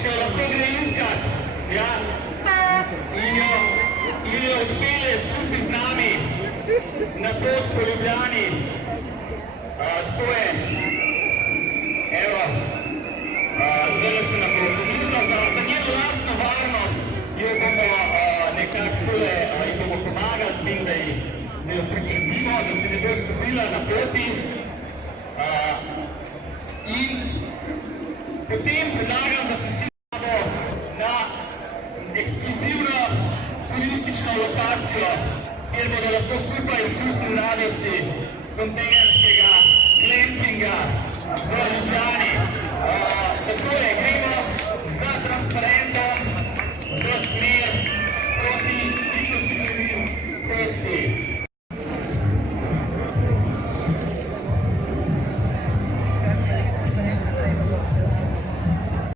če jo lahko gre iskat, ja, in jo odpelje skupaj z nami na pot po Ljubljani. Tako je, evo, zdaj se nam bo približno za njeno lastno varnost, jo bomo nekako tole, ji bomo pomagali s tem, da jo prikrbimo, da se ne bo izgubila na poti. In potem predlagam, da se vsi na ekskluzivno turistično lokacijo, kjer bodo lahko skupaj izkusili radosti kontejnerskega glampinga v Ljubljani. Tako je,